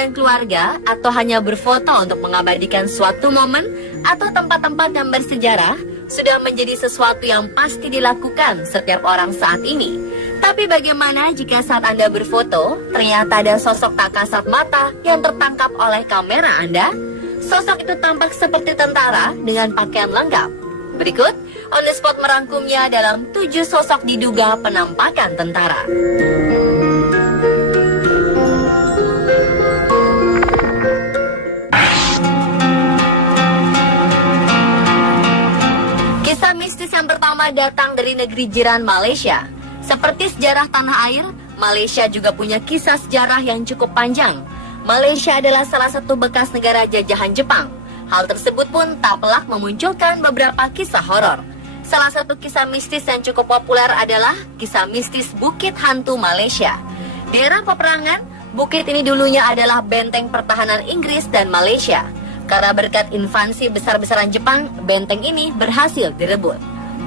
dengan keluarga atau hanya berfoto untuk mengabadikan suatu momen atau tempat-tempat yang bersejarah sudah menjadi sesuatu yang pasti dilakukan setiap orang saat ini. Tapi bagaimana jika saat Anda berfoto, ternyata ada sosok tak kasat mata yang tertangkap oleh kamera Anda? Sosok itu tampak seperti tentara dengan pakaian lengkap. Berikut, On The Spot merangkumnya dalam 7 sosok diduga penampakan tentara. Kisah mistis yang pertama datang dari negeri jiran Malaysia. Seperti sejarah tanah air, Malaysia juga punya kisah sejarah yang cukup panjang. Malaysia adalah salah satu bekas negara jajahan Jepang. Hal tersebut pun tak pelak memunculkan beberapa kisah horor. Salah satu kisah mistis yang cukup populer adalah kisah mistis Bukit Hantu Malaysia. Di era peperangan, bukit ini dulunya adalah benteng pertahanan Inggris dan Malaysia. Karena berkat invasi besar-besaran Jepang, benteng ini berhasil direbut.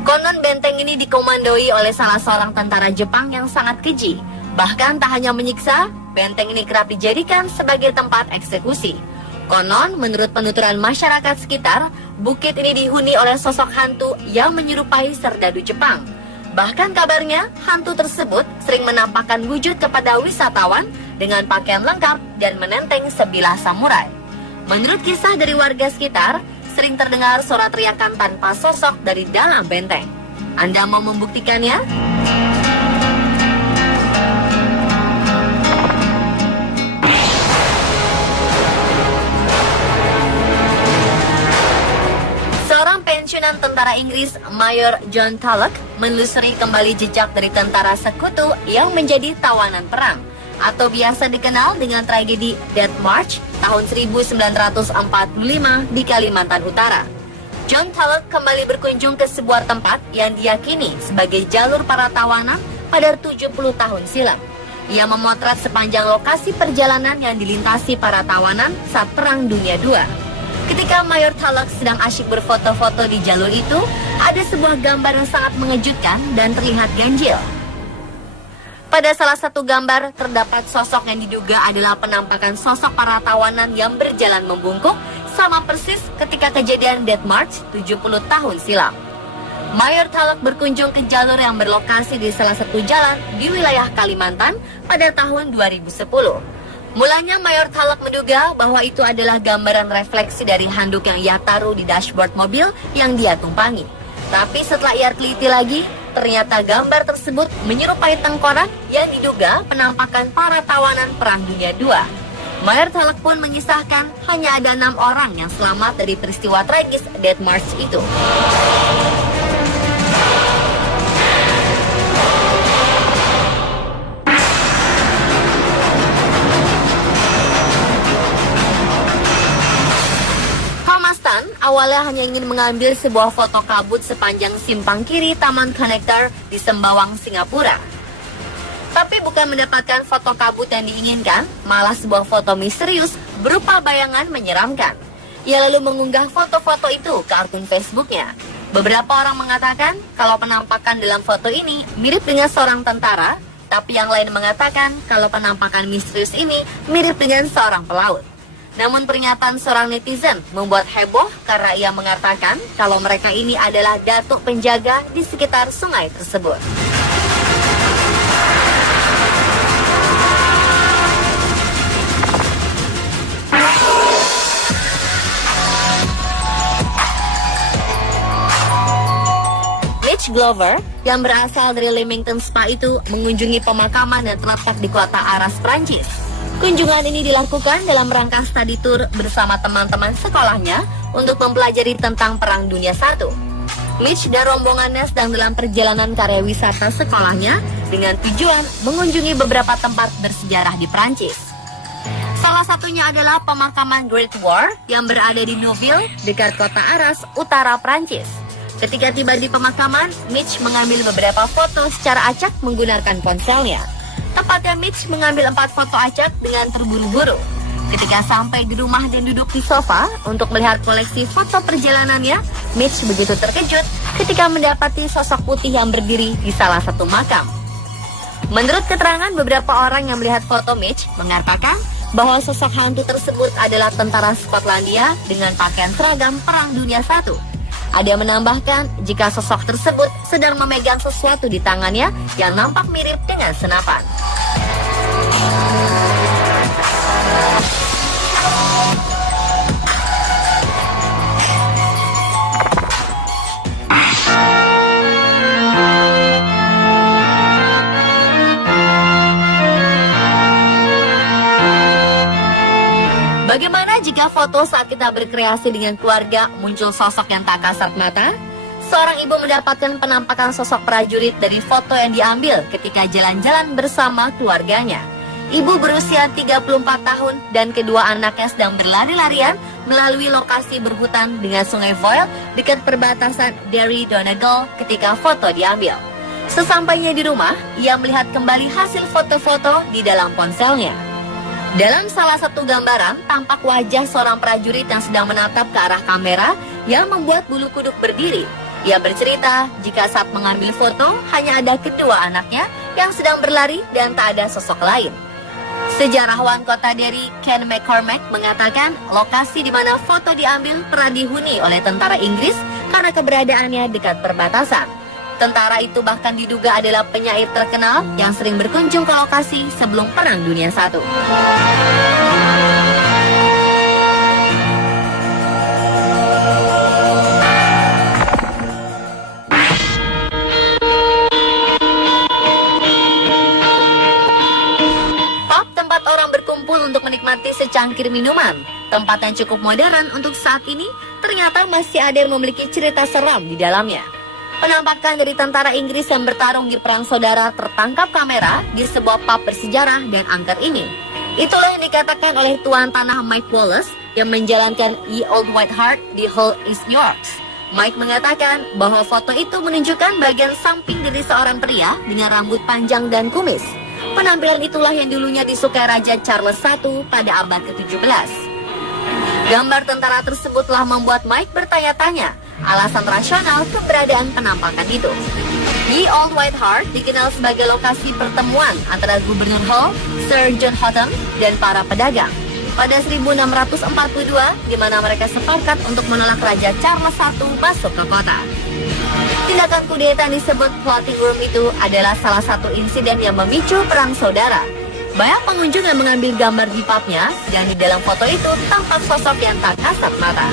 Konon benteng ini dikomandoi oleh salah seorang tentara Jepang yang sangat keji. Bahkan tak hanya menyiksa, benteng ini kerap dijadikan sebagai tempat eksekusi. Konon, menurut penuturan masyarakat sekitar, bukit ini dihuni oleh sosok hantu yang menyerupai serdadu Jepang. Bahkan kabarnya, hantu tersebut sering menampakkan wujud kepada wisatawan dengan pakaian lengkap dan menenteng sebilah samurai. Menurut kisah dari warga sekitar, sering terdengar suara teriakan tanpa sosok dari dalam benteng. Anda mau membuktikannya? Pensiunan tentara Inggris Mayor John Tulloch menelusuri kembali jejak dari tentara sekutu yang menjadi tawanan perang atau biasa dikenal dengan tragedi Death March tahun 1945 di Kalimantan Utara. John Tulloch kembali berkunjung ke sebuah tempat yang diyakini sebagai jalur para tawanan pada 70 tahun silam. Ia memotret sepanjang lokasi perjalanan yang dilintasi para tawanan saat Perang Dunia II. Ketika Mayor Tulloch sedang asyik berfoto-foto di jalur itu, ada sebuah gambar yang sangat mengejutkan dan terlihat ganjil. Pada salah satu gambar, terdapat sosok yang diduga adalah penampakan sosok para tawanan yang berjalan membungkuk, sama persis ketika kejadian Death March 70 tahun silam. Mayor Tulloch berkunjung ke jalur yang berlokasi di salah satu jalan di wilayah Kalimantan pada tahun 2010. Mulanya Mayor Tulloch menduga bahwa itu adalah gambaran refleksi dari handuk yang ia taruh di dashboard mobil yang dia tumpangi. Tapi setelah ia teliti lagi, ternyata gambar tersebut menyerupai tengkorak yang diduga penampakan para tawanan Perang Dunia II. Mayor Tulloch pun mengisahkan hanya ada 6 orang yang selamat dari peristiwa tragis Death March itu. Awalnya hanya ingin mengambil sebuah foto kabut sepanjang simpang kiri Taman Connector di Sembawang, Singapura. Tapi bukan mendapatkan foto kabut yang diinginkan, malah sebuah foto misterius berupa bayangan menyeramkan. Ia lalu mengunggah foto-foto itu ke akun Facebooknya. Beberapa orang mengatakan kalau penampakan dalam foto ini mirip dengan seorang tentara, tapi yang lain mengatakan kalau penampakan misterius ini mirip dengan seorang pelaut. Namun pernyataan seorang netizen membuat heboh karena ia mengatakan kalau mereka ini adalah datuk penjaga di sekitar sungai tersebut. Mitch Glover yang berasal dari Leamington Spa itu mengunjungi pemakaman yang terletak di kota Arras, Prancis. Kunjungan ini dilakukan dalam rangka study tour bersama teman-teman sekolahnya untuk mempelajari tentang Perang Dunia I. Mitch dan rombongannya sedang dalam perjalanan karya wisata sekolahnya dengan tujuan mengunjungi beberapa tempat bersejarah di Prancis. Salah satunya adalah pemakaman Great War yang berada di Neuville, dekat kota Arras, utara Prancis. Ketika tiba di pemakaman, Mitch mengambil beberapa foto secara acak menggunakan ponselnya. Tepatnya Mitch mengambil 4 foto acak dengan terburu-buru. Ketika sampai di rumah dan duduk di sofa untuk melihat koleksi foto perjalanannya, Mitch begitu terkejut ketika mendapati sosok putih yang berdiri di salah satu makam. Menurut keterangan beberapa orang yang melihat foto Mitch, mengatakan bahwa sosok hantu tersebut adalah tentara Skotlandia dengan pakaian seragam Perang Dunia I. Ada yang menambahkan jika sosok tersebut sedang memegang sesuatu di tangannya yang nampak mirip dengan senapan. Bagaimana jika foto saat kita berkreasi dengan keluarga muncul sosok yang tak kasat mata? Seorang ibu mendapatkan penampakan sosok prajurit dari foto yang diambil ketika jalan-jalan bersama keluarganya. Ibu berusia 34 tahun dan kedua anaknya sedang berlari-larian melalui lokasi berhutan dengan sungai Foyle dekat perbatasan Derry Donegal ketika foto diambil. Sesampainya di rumah, ia melihat kembali hasil foto-foto di dalam ponselnya. Dalam salah satu gambaran, tampak wajah seorang prajurit yang sedang menatap ke arah kamera yang membuat bulu kuduk berdiri. Ia bercerita jika saat mengambil foto hanya ada kedua anaknya yang sedang berlari dan tak ada sosok lain. Sejarawan kota Derry, Ken McCormack, mengatakan lokasi di mana foto diambil pernah dihuni oleh tentara Inggris karena keberadaannya dekat perbatasan. Tentara itu bahkan diduga adalah penyair terkenal yang sering berkunjung ke lokasi sebelum Perang Dunia I. Pub tempat orang berkumpul untuk menikmati secangkir minuman. Tempat yang cukup modern untuk saat ini, ternyata masih ada yang memiliki cerita seram di dalamnya. Penampakan dari tentara Inggris yang bertarung di Perang Saudara tertangkap kamera di sebuah pub bersejarah dan angker ini. Itulah yang dikatakan oleh tuan tanah Mike Wallace yang menjalankan Ye Old White Hart di Hull, East York. Mike mengatakan bahwa foto itu menunjukkan bagian samping dari seorang pria dengan rambut panjang dan kumis. Penampilan itulah yang dulunya disukai Raja Charles I pada abad ke-17. Gambar tentara tersebut telah membuat Mike bertanya-tanya alasan rasional keberadaan penampakan itu. Ye Old White Hart dikenal sebagai lokasi pertemuan antara Gubernur Hull, Sir John Hotham, dan para pedagang. Pada 1642, di mana mereka sepakat untuk menolak Raja Charles I masuk ke kota. Tindakan kudeta yang disebut plotting room itu adalah salah satu insiden yang memicu Perang Saudara. Banyak pengunjung yang mengambil gambar di pubnya, dan di dalam foto itu tampak sosok yang tak kasat mata.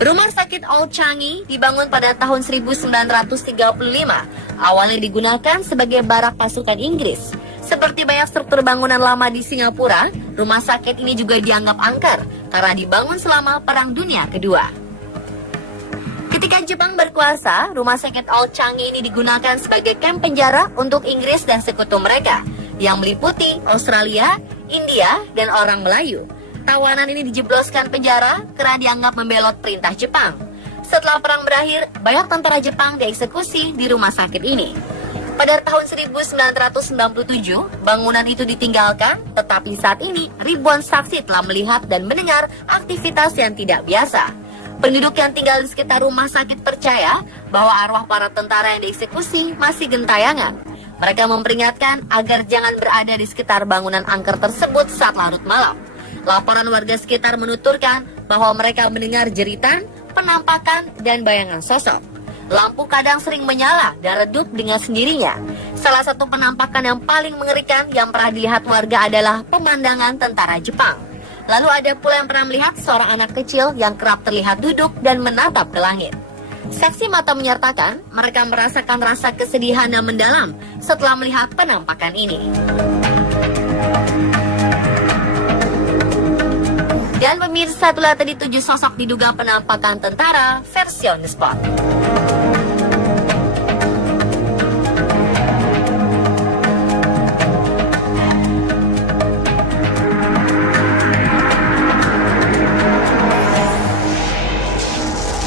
Rumah sakit Old Changi dibangun pada tahun 1935. Awalnya digunakan sebagai barak pasukan Inggris. Seperti banyak struktur bangunan lama di Singapura, rumah sakit ini juga dianggap angker karena dibangun selama Perang Dunia Kedua. Ketika Jepang berkuasa, rumah sakit Old Changi ini digunakan sebagai kamp penjara untuk Inggris dan sekutu mereka, yang meliputi Australia, India, dan orang Melayu. Tawanan ini dijebloskan penjara karena dianggap membelot perintah Jepang. Setelah perang berakhir, banyak tentara Jepang dieksekusi di rumah sakit ini. Pada tahun 1997, bangunan itu ditinggalkan, tetapi saat ini ribuan saksi telah melihat dan mendengar aktivitas yang tidak biasa. Penduduk yang tinggal di sekitar rumah sakit percaya bahwa arwah para tentara yang dieksekusi masih gentayangan. Mereka memperingatkan agar jangan berada di sekitar bangunan angker tersebut saat larut malam. Laporan warga sekitar menuturkan bahwa mereka mendengar jeritan, penampakan, dan bayangan sosok. Lampu kadang sering menyala dan redup dengan sendirinya. Salah satu penampakan yang paling mengerikan yang pernah dilihat warga adalah pemandangan tentara Jepang. Lalu ada pula yang pernah melihat seorang anak kecil yang kerap terlihat duduk dan menatap ke langit. Saksi mata menyatakan mereka merasakan rasa kesedihan yang mendalam setelah melihat penampakan ini. Dan pemirsa, itulah tadi 7 sosok diduga penampakan tentara versi on the spot.